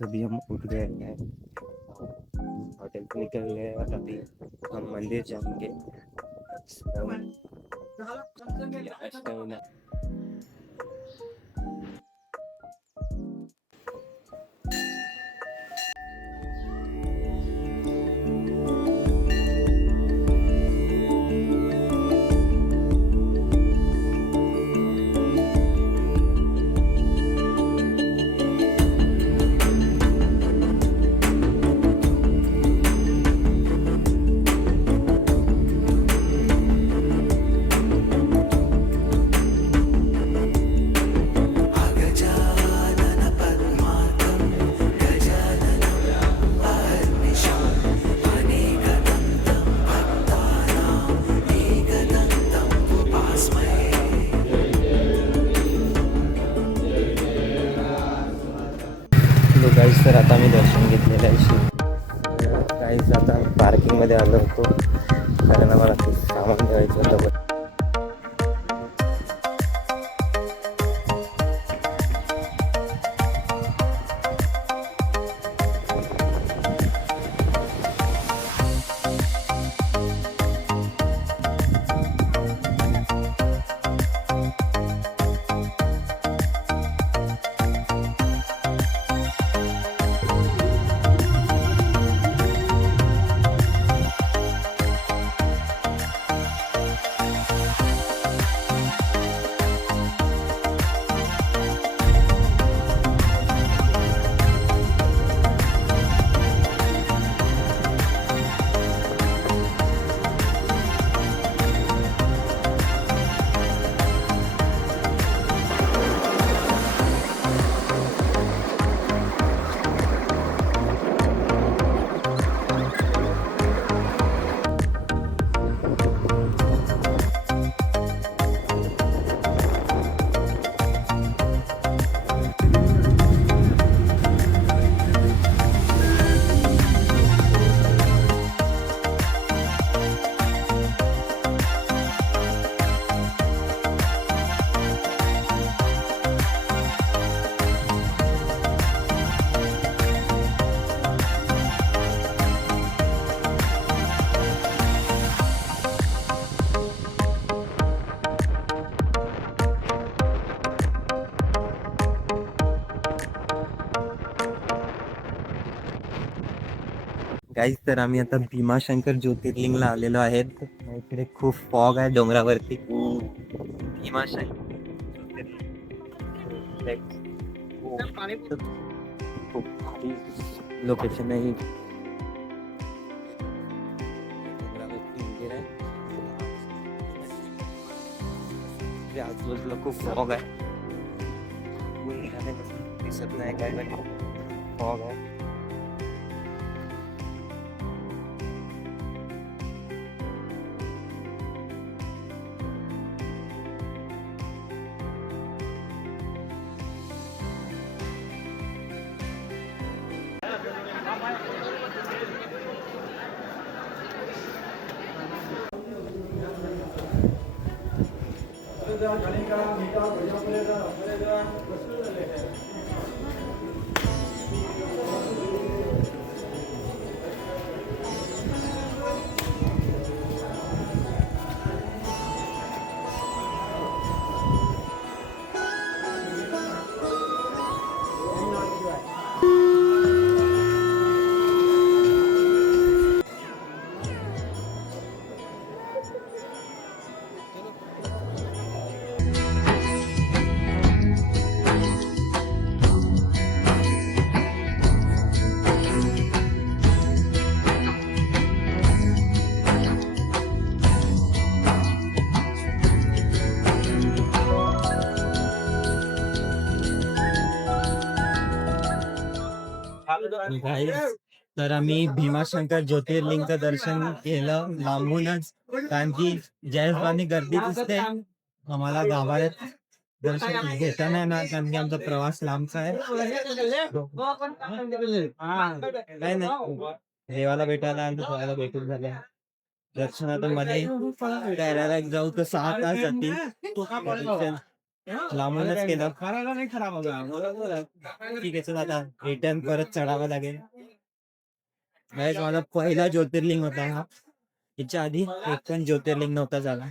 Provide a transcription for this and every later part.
अभी हम उठ गए हैं, होटल से निकल गए और अभी हम मंदिर जाएंगे। गाईज तर आता मी दर्शन घेतलेलं आहे गाईज आता पार्किंगमध्ये आलो होतो कारण आम्हाला ते सामान ठेवायचं होतं. गाईज तर आम्ही आता भीमाशंकर ज्योतिर्लिंगला आलेलो आहेत. इकडे खूप फॉग आहे डोंगरावरती. भीमाशंकर खूप भारी लोकेशन आहे. डोंगरावरती मंदिर आहे. आजूबाजूला खूप फॉग आहे. दिसत नाही काय फॉग आहे. तर आम्ही भीमाशंकर ज्योतिर्लिंगचं दर्शन केलं लांबूनच, कारण की जयस्वानी गर्दी दिसते. आम्हाला गाभाऱ्यात दर्शन घेता नाही ना, कारण की आमचा प्रवास लांबचा आहे. नाही नाही, देवाला भेटायला आणि देवाला भेटून झाले. दर्शनात मध्ये जाऊ तर 6 तास जातील. लांबूनच केलं. ठीक आहे, चला आता रिटर्न परत चढावं लागेल. माझा पहिला ज्योतिर्लिंग होता हा. याच्या आधी एक पण ज्योतिर्लिंग नव्हता झाला.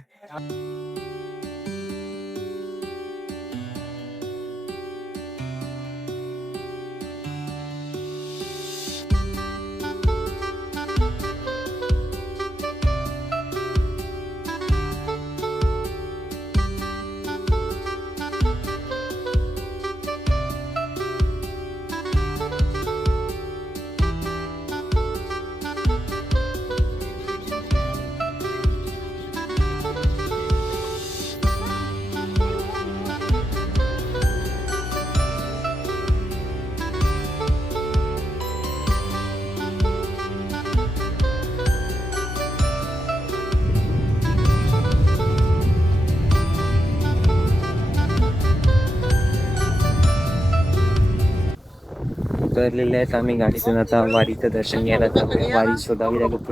उतरलेले आहेत आम्ही गाडीतून. आता वारीचं दर्शन घ्यायला चाललोय. वारी शोधावी लागेल.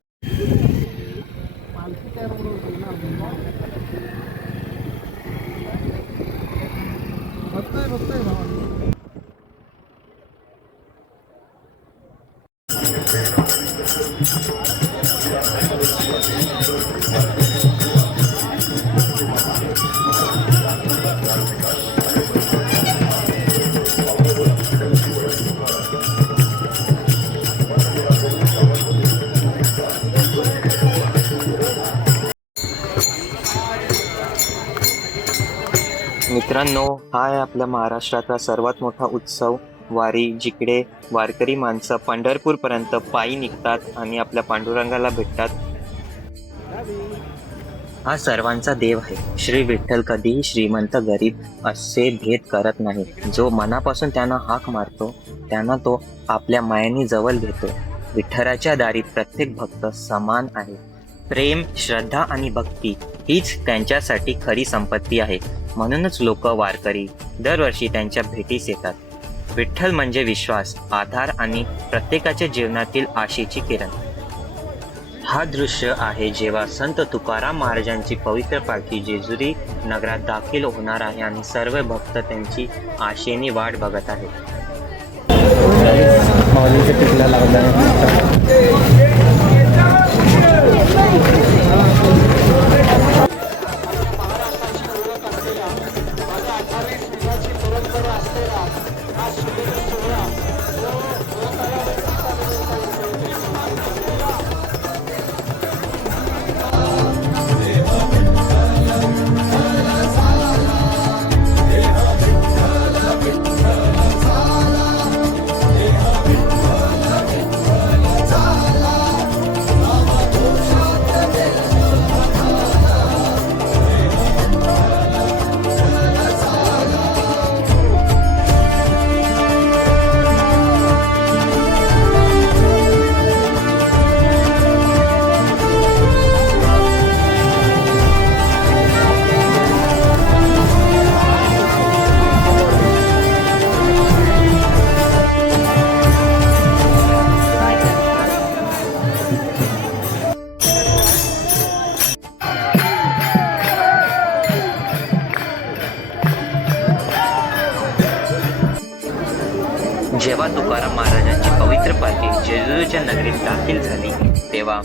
मित्रांनो, हा आहे आपल्या महाराष्ट्रातला सर्वात मोठा उत्सव वारी, जिकडे वारकरी माणसं पंढरपूर पर्यंत पायी निघतात आणि आपल्या पांडुरंगाला भेटतात. हा सर्वांचा देव आहे. श्री विठ्ठल कधीही श्रीमंत गरीब असे भेद करत नाही. जो मनापासून त्यांना हाक मारतो त्यांना तो आपल्या मायेने जवळ घेतो. विठ्ठलाच्या दारी प्रत्येक भक्त समान आहे. प्रेम, श्रद्धा आणि भक्ती हीच त्यांच्यासाठी खरी संपत्ती आहे. म्हणूनच लोक वारकरी दरवर्षी त्यांच्या भेटीस येतात. विठ्ठल म्हणजे विश्वास, आधार आणि प्रत्येकाच्या जीवनातील आशेची किरण. हा दृश्य आहे जेव्हा संत तुकाराम महाराजांची पवित्र पालखी जेजुरी नगरात दाखल होणार आहे आणि सर्व भक्त त्यांची आशेने वाट बघत आहेत. जेव्हा तुकाराम महाराजांची पवित्र पालखी जेजुरीच्या नगरीत दाखल झाली तेव्हा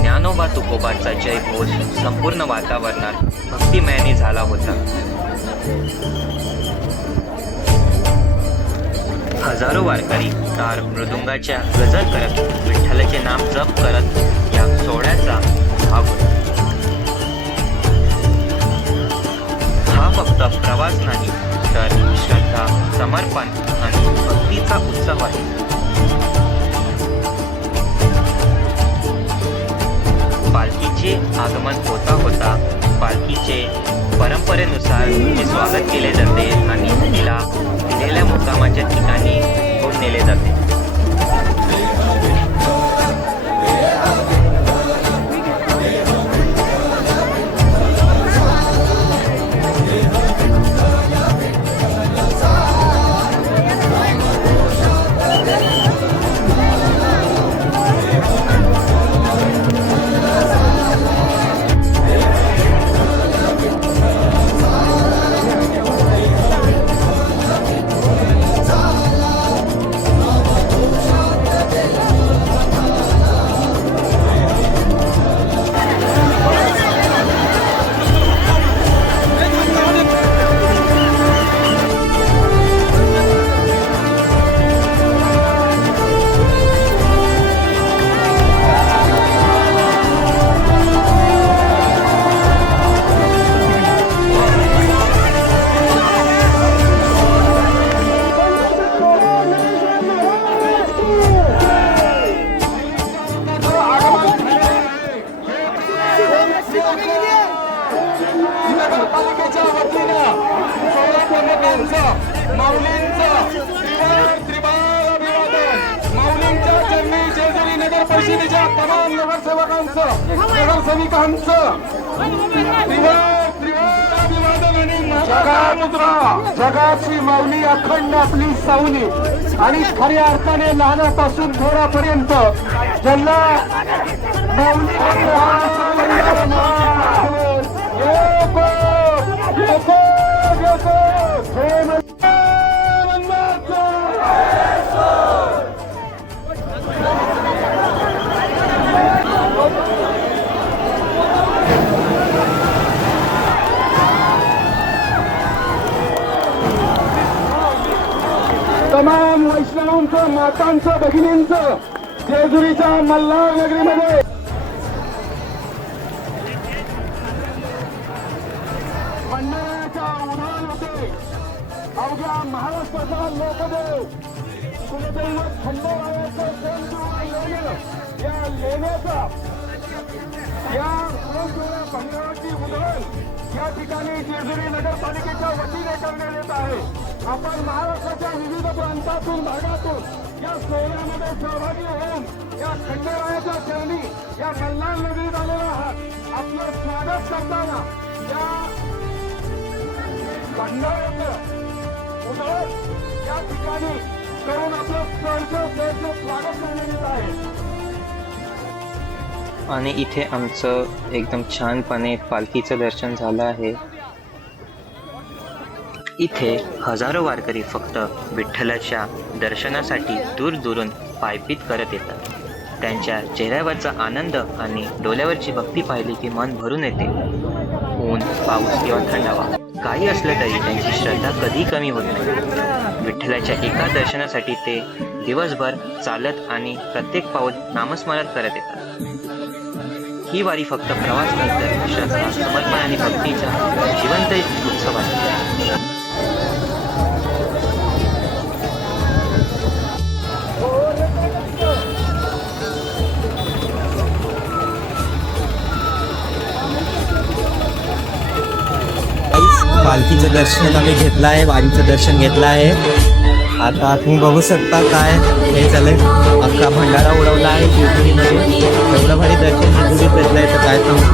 ज्ञानोबा तुकोबाचा जयघोष संपूर्ण वातावरणात भक्तिमयाने झाला होता. हजारो वारकरी तार मृदुंगाच्या गजर करत विठ्ठलाचे नाम जप करत या सोहळ्याचा भाग होता. हा फक्त प्रवास नाही तर श्रद्धा, समर्पण आणि भक्तीचा उत्सव आहे. पालखीचे आगमन होता होता पालखीचे परंपरेनुसार स्वागत केले जाते आणि तिला दिलेल्या मुक्कामाच्या ठिकाणी घेऊन नेले जाते. माऊलींचं त्रिवार अभिवादन. माऊलींच्या चरणी जेजुरी नगर परिषदेच्या तमाम नगरसेवकांचं नगरसेविकांचं त्रिवार अभिवादन आणि मुद्रा. जगाची माऊली अखंड आपली सावली आणि खऱ्या अर्थाने लहानापासून थोरापर्यंत ज्यांना माऊली तमाम वैष्णवांचं मातांचं भगिनींचं जेजुरीच्या मल्हार नगरीमध्ये भंडाऱ्याच्या उधाण होते. अवघ्या महाराष्ट्राचा लोकदेव कुलदैवत खंडोबाचं या लेण्याचा या पुरणपोळ्या भंडाराची उधळण या ठिकाणी जेजुरी नगरपालिकेच्या वतीने करण्यात येत आहे. आपण महाराष्ट्राच्या विविध प्रांतातून भागातून या सोहळ्यामध्ये सहभागी होऊन या खंडेरायाच्या चरणी या मल्हार नगरीत आलेला आहात. आपलं स्वागत करताना या भंडाऱ्याचं उधळण या ठिकाणी करून आपलं सहर्ष स्वागत करण्यात येत आहे. आणि इथे आमचं एकदम छानपणे पालखीचं दर्शन झालं आहे. इथे हजारो वारकरी फक्त विठ्ठलाच्या दर्शनासाठी दूरदूरून पायपीट करत येतात. त्यांच्या चेहऱ्यावरचा आनंद आणि डोळ्यावरची भक्ती पाहिली की मन भरून येते. ऊन, पाऊस किंवा थंडावा काही असलं तरी त्यांची श्रद्धा कधी कमी होत नाही. विठ्ठलाच्या एका दर्शनासाठी ते दिवसभर चालत आणि प्रत्येक पाऊल नामस्मरण करत येतात. ही वारी फक्त प्रवास नाही तर श्रद्धा, समर्पण आणि भक्तीचा जिवंत उत्सव आहे. पालखीचं दर्शन आम्ही घेतलं आहे, वारीचं दर्शन घेतलं आहे. आता तुम्ही बघू शकता काय हे चाललंय. अख्खा भंडारा उडवला आहे जेजुरीमध्ये. एवढं भारी दर्शन जेजुरीत घेतलं आहे तर काय सांगू.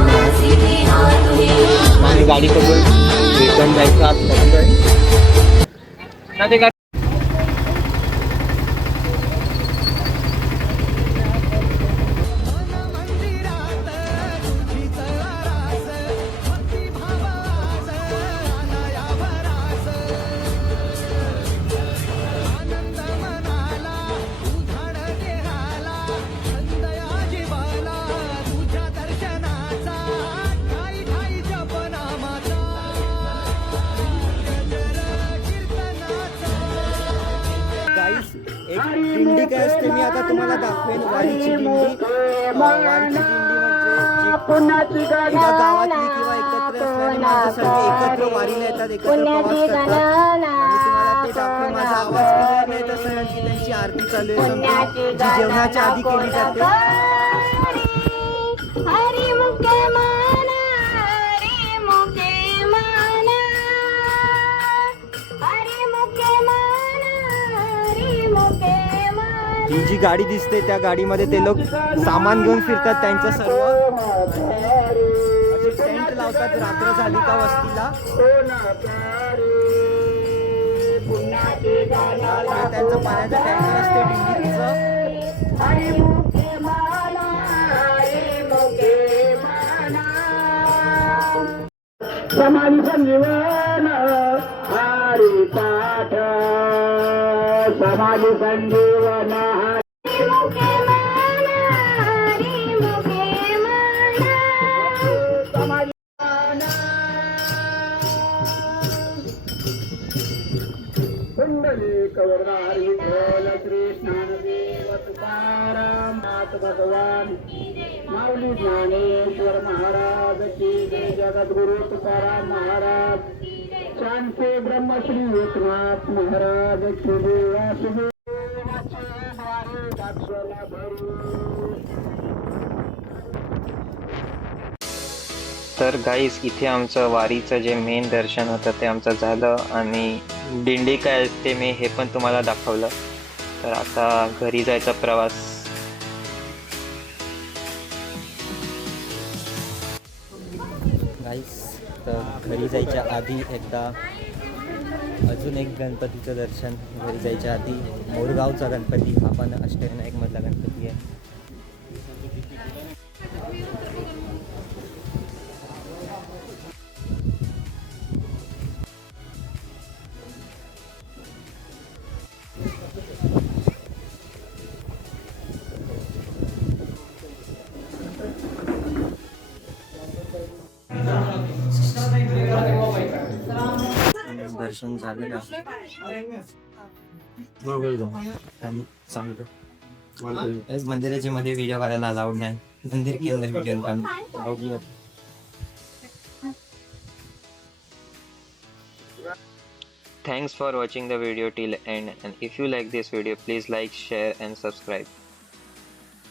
आम्ही गाडी करून रिटर्न जायचं आत बघतोय. एक दिंडी काय असते मी आता तुम्हाला दाखवेन. वारीची दिंडी. वारीची दिंडी म्हणजे एका गावातली किंवा एकत्र असणारी माणसं सगळे एकत्र वारीला येतात, एकत्र प्रवास करतात. आणि तुम्हाला ते दाखवेन. माझा आवाज क्लिअर नाही तर सगळं की त्यांची आरती चालू आहे जी जेवणाच्या आधी केली जाते. ही जी गाडी दिसते त्या गाडीमध्ये ते लोक सामान घेऊन फिरतात. त्यांचं सर्व असे टेंट लावतात. रात्र झाली का वस्तीला त्यांचं पाण्याचं टँकर असते दिंडीचं. समाधी संजीवन हरी पाठ समाधी संजीवन कुंडली कवरदार विठ्ठल श्री ज्ञानदेव तुकाराम नाथ भगवान माऊली ज्ञानेश्वर महाराज की जय. जगद्गुरु तुकाराम महाराज शांती ब्रह्मश्री एकनाथ महाराज की जय. तर गाईस इथे आमचं वारीचं जे मेन दर्शन होतं ते आमचं झालं आणि दिंडी काय असते मी हे पण तुम्हाला दाखवलं. तर आता घरी जायचा प्रवास. गाईस, तर घरी जायच्या आधी एकदा अजून एक गणपतीचं दर्शन. घरी जायच्या आधी मोरगावचा गणपती, हा पण अष्टविनायकमधला गणपती आहे. दर्शन झालं का? इस मंदिराच्या मध्ये व्हिडिओ करायला अलाउड नाही. मंदिर के अंदर व्हिडिओ काढून Thanks for watching the video till end, and if you like this video please like, share and subscribe.